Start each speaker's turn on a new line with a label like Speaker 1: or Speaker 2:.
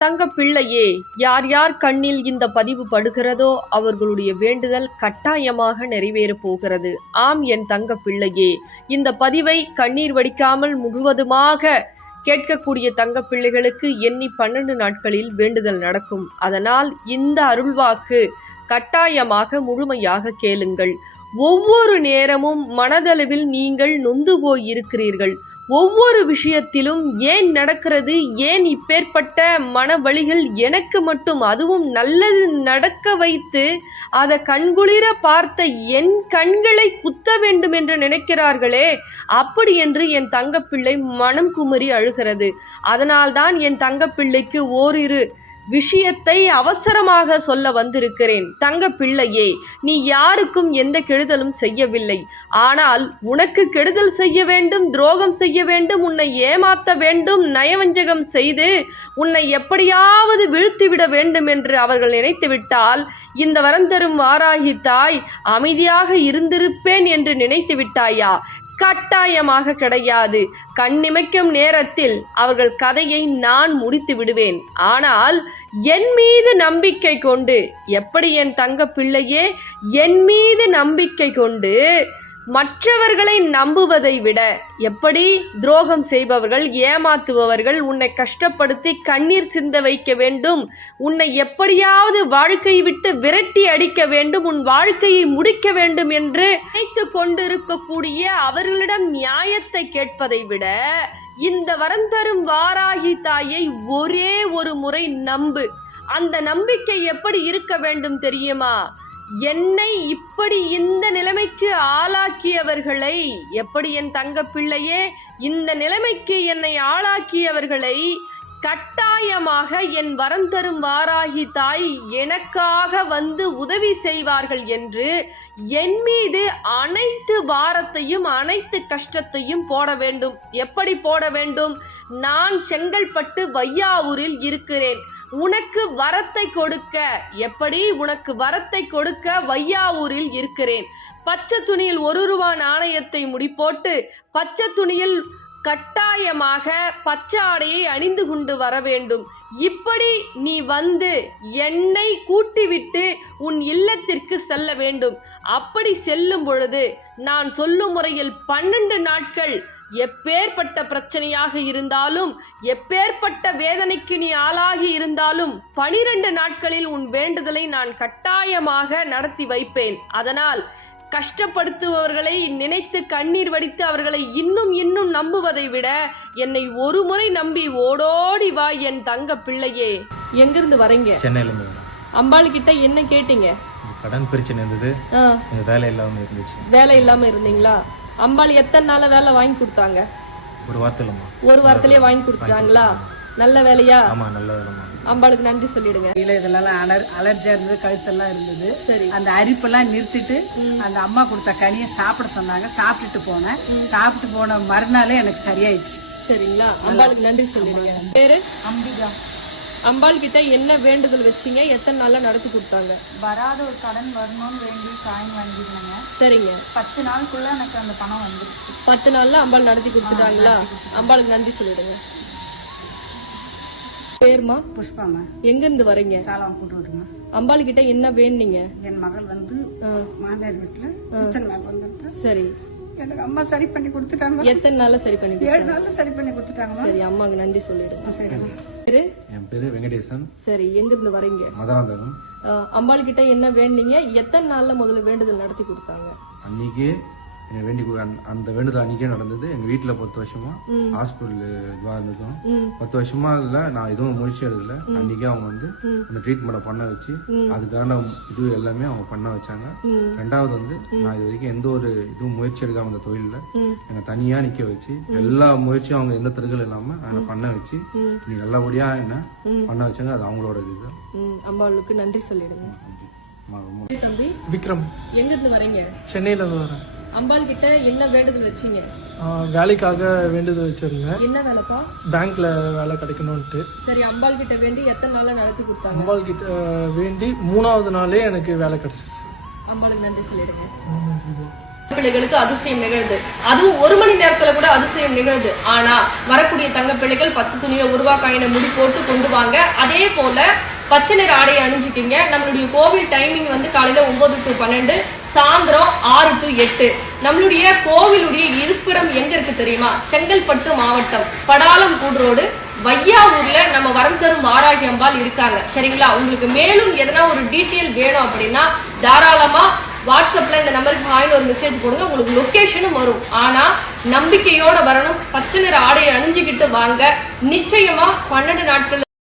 Speaker 1: தங்க பிள்ளையே, யார் யார் கண்ணில் இந்த பதிவு படுகிறதோ அவர்களுடைய வேண்டுதல் கட்டாயமாக நிறைவேறப் போகிறது. ஆம் என் தங்க பிள்ளையே, இந்த பதிவை கண்ணீர் வடிக்காமல் முழுவதுமாக கேட்கக்கூடிய தங்க பிள்ளைகளுக்கு எண்ணி 12 நாட்களில் வேண்டுதல் நடக்கும். அதனால் இந்த அருள்வாக்கு கட்டாயமாக முழுமையாக கேளுங்கள். ஒவ்வொரு நேரமும் மனதளவில் நீங்கள் நொந்து போய் இருக்கிறீர்கள். ஒவ்வொரு விஷயத்திலும் ஏன் நடக்கிறது, ஏன் இப்பேற்பட்ட மனவழிகள் எனக்கு மட்டும், அதுவும் நல்லது நடக்க வைத்து அதை கண்குளிர பார்த்த என் கண்களை குத்த வேண்டும் என்று நினைக்கிறார்களே, அப்படி என்று என் தங்கப்பிள்ளை மனம் குமரி அழுகிறது. அதனால்தான் என் தங்கப்பிள்ளைக்கு ஓரிரு விஷயத்தை அவசரமாக சொல்ல வந்திருக்கிறேன். தங்க பிள்ளையே, நீ யாருக்கும் எந்த கெடுதலும் செய்யவில்லை. ஆனால் உனக்கு கெடுதல் செய்ய வேண்டும், துரோகம் செய்ய வேண்டும், உன்னை ஏமாற்ற வேண்டும், நயவஞ்சகம் செய்து உன்னை எப்படியாவது வீழ்த்திவிட வேண்டும் என்று அவர்கள் நினைத்துவிட்டால், இந்த வரம் தரும் வாராகி தாய் அமைதியாக இருந்திருப்பேன் என்று நினைத்து விட்டாயா? கட்டாயமாக கிடையாது. கண்ணிமைக்கும் நேரத்தில் அவர்கள் கதையை நான் முடித்து விடுவேன். ஆனால் என் மீது நம்பிக்கை கொண்டு, எப்படி என் தங்க பிள்ளையே, என் மீது நம்பிக்கை கொண்டு மற்றவர்களை நம்புவதை விட, எப்படி துரோகம் செய்பவர்கள், ஏமாற்றுபவர்கள் உன்னை கஷ்டப்படுத்தி கண்ணீர் சிந்த வைக்க வேண்டும், உன்னை எப்படியாவது வாழ்க்கையை விட்டு விரட்டி அடிக்க வேண்டும், உன் வாழ்க்கையை முடிக்க வேண்டும் என்று நினைத்து கொண்டிருக்கக்கூடிய அவர்களிடம் நியாயத்தை கேட்பதை விட, இந்த வரம் தரும் வாராகி தாயை ஒரே ஒரு முறை நம்பு. அந்த நம்பிக்கை எப்படி இருக்க வேண்டும் தெரியுமா? என்னை இப்படி இந்த நிலைமைக்கு ஆளாக்கியவர்களை, எப்படி என் தங்க பிள்ளையே, இந்த நிலைமைக்கு என்னை ஆளாக்கியவர்களை கட்டாயமாக என் வரம் தரும் வாராகி தாய் எனக்காக வந்து உதவி செய்வார்கள் என்று என் மீது அனைத்து பாரத்தையும் அனைத்து கஷ்டத்தையும் போட வேண்டும். எப்படி போட வேண்டும்? நான் செங்கல்பட்டு வையாவூரில் இருக்கிறேன். உனக்கு வரத்தை கொடுக்க, எப்படி உனக்கு வரத்தை கொடுக்க வையாவூரில் இருக்கிறேன். பச்சை துணியில் 1 ரூபாய் நாணயத்தை முடிப்போட்டு பச்சை துணியில் கட்டாயமாக பச்சை ஆடையை அணிந்து கொண்டு வர வேண்டும். இப்படி நீ வந்து என்னை கூட்டிவிட்டு உன் இல்லத்திற்கு செல்ல வேண்டும். அப்படி செல்லும் பொழுது நான் சொல்லும் முறையில் 12 நாட்கள் எப்பேற்பட்ட பிரச்சனையாக இருந்தாலும், எப்பேற்பட்ட வேதனைக்கு நீ ஆளாகி இருந்தாலும் 12 நாட்களில் உன் வேண்டுதலை நான் கட்டாயமாக நடத்தி வைப்பேன். அதனால் கஷ்டப்படுத்துபவர்களை நினைத்து கண்ணீர் வடித்து அவர்களை இன்னும் இன்னும் நம்புவதை விட, என்னை ஒரு முறை நம்பி ஓடோடி வா என் தங்க பிள்ளையே. எங்கிருந்து வரீங்க?
Speaker 2: சென்னையில.
Speaker 1: அம்பாள் கிட்ட என்ன கேட்டீங்க?
Speaker 2: கடன் பிரச்சனை இருந்தது, வேலை இல்லாம இருந்துச்சு.
Speaker 1: வேலை இல்லாம இருந்தீங்களா? அம்பாள் எத்தனை நாள வேலை வாங்கி கொடுத்தாங்க? ஒரு வாரத்திலேயே வாங்கி கொடுத்தாங்களா? நல்ல வேலையா?
Speaker 2: ஆமா, நல்ல வேலைமா.
Speaker 1: அம்பாளுக்கு நன்றி சொல்லிடுங்க.
Speaker 3: இதெல்லாம் அலர்ஜியா இருந்தது, கழுத்தெல்லாம் இருந்தது.
Speaker 1: சரி,
Speaker 3: அந்த அரிப்பெல்லாம் நிறுத்திட்டு அந்த அம்மா கொடுத்த கனியை சாப்பிட சொன்னாங்க. சாப்பிட்டுட்டு போனேன். சாப்பிட்டு போன மறுநாளே எனக்கு சரியாயிடுச்சு.
Speaker 1: சரிங்களா? அம்பாளுக்கு நன்றி சொல்லிடுங்க. பேரு
Speaker 3: அம்பிகா.
Speaker 1: அம்பாள் கிட்ட என்ன வேண்டுதல் வச்சீங்க? எத்தனை நாள்ல நடத்தி கொடுத்தாங்க?
Speaker 3: வராத ஒரு கடன் வரணும்னு வேண்டி காயின் வாங்கிருந்தாங்க.
Speaker 1: சரிங்க.
Speaker 3: 10 நாளுக்குள்ள எனக்கு அந்த பணம் வந்துருச்சு.
Speaker 1: 10 நாள்ல அம்பாள் நடத்தி கொடுத்துட்டாங்களா? அம்பாளுக்கு நன்றி சொல்லிடுங்க. பேருமா?
Speaker 3: புஷ்பாமா.
Speaker 1: எங்க இருந்து வரீங்க?
Speaker 3: சாலம் போட்டு விடுங்க.
Speaker 1: அம்பாள் கிட்ட என்ன வேணுங்க?
Speaker 3: என் மகள் வந்து மாமியார் வீட்டுல.
Speaker 1: சரி,
Speaker 3: எனக்கு அம்மா சரி பண்ணி கொடுத்துட்டாங்க.
Speaker 1: எத்தனை நாள்ல சரி பண்ணி?
Speaker 3: 7 நாள்ல சரி பண்ணி கொடுத்துட்டாங்க.
Speaker 1: சரி, அம்மாக்கு நன்றி சொல்லிடுங்க. சரி.
Speaker 2: என் பேரு வெங்கடேசன்.
Speaker 1: சரி, எங்க இருந்து வரீங்க?
Speaker 2: மதுராந்தகம்.
Speaker 1: அம்பாள் கிட்ட என்ன வேண்டீங்க? எத்தனை நாள்ல முதல்ல வேண்டுதல் நடத்தி கொடுத்தாங்க?
Speaker 2: அன்னைக்கு வேண்டி அந்த வேண்டுதல் அன்னைக்கே நடந்தது. எங்க வீட்டுல 10 வருஷமா ஹாஸ்பிட்டல் இதுவா இருந்ததும் 10 வருஷமா இல்ல, நான் எதுவும் முயற்சி எடுக்கல. அன்னைக்கே அவங்க வந்து அந்த ட்ரீட்மெண்ட் பண்ண வச்சு அதுக்கான இது எல்லாமே அவங்க பண்ண வச்சாங்க. 2வது வந்து நான் இது வரைக்கும் எந்த ஒரு இதுவும் முயற்சி எடுக்காம அந்த தொழில என்னை தனியா நிக்க வச்சு எல்லா முயற்சியும் அவங்க எந்த தருகள் இல்லாம அதை பண்ண வச்சு நீ நல்லபடியா என்ன பண்ண வச்சாங்க. அது அவங்களோட இதுதான்.
Speaker 1: அம்பாளுக்கு நன்றி சொல்லிடுங்க. தம்பி
Speaker 4: விக்ரம்.
Speaker 1: எங்க இருந்து வரீங்க?
Speaker 4: சென்னையில வரேன்.
Speaker 1: அம்பாள் கிட்ட என்ன வேண்டுதல் வச்சீங்க?
Speaker 4: வேலைக்காக வேண்டுதல் வச்சிருந்தேன்.
Speaker 1: என்ன வேலைப்பா?
Speaker 4: பேங்க்ல வேலை கிடைக்கணும்ட்டு.
Speaker 1: சரி, அம்பாள் கிட்ட வேண்டி எத்தனை நாளா நடத்தி கொடுத்தாங்க?
Speaker 4: அம்பாள் கிட்ட வேண்டி 3வது நாளே எனக்கு வேலை கிடைச்சிருச்சு.
Speaker 1: அம்பாளுக்கு நன்றி சொல்லிடுங்க. பிள்ளைகளுக்கு அதிசயம் நிகழுது. அதுவும் 1 மணி நேரத்துல கூட அதிசயம் நிகழுது. ஆனா வரக்கூடிய தங்க பிள்ளைகள் பச்சை துணியை உருவாக்காயின முடி போட்டு கொண்டு வாங்க. அதே போல பச்சை நிற ஆடையை அணிஞ்சுக்கிங்க. நம்மளுடைய கோவில் டைமிங் வந்து காலையில 9 to 12, சாயந்தரம் 6 to 8. நம்மளுடைய கோவிலுடைய இருப்பிடம் எங்க இருக்கு தெரியுமா? செங்கல்பட்டு மாவட்டம், படாலம் கூடுரோடு, வையாவூர்ல நம்ம வரம் தரும் வாராகி அம்பாள் இருக்காங்க. சரிங்களா? உங்களுக்கு மேலும் எதனா ஒரு டீட்டெயில் வேணும் அப்படின்னா தாராளமா வாட்ஸ்அப்ல இந்த நம்பருக்கு ஹாய்னு ஒரு மெசேஜ் போடுங்க. உங்களுக்கு லொகேஷனும் வரும். ஆனா நம்பிக்கையோட வரணும். பச்சை நிற ஆடையை அணிஞ்சுக்கிட்டு வாங்க. நிச்சயமா 12 நாட்கள்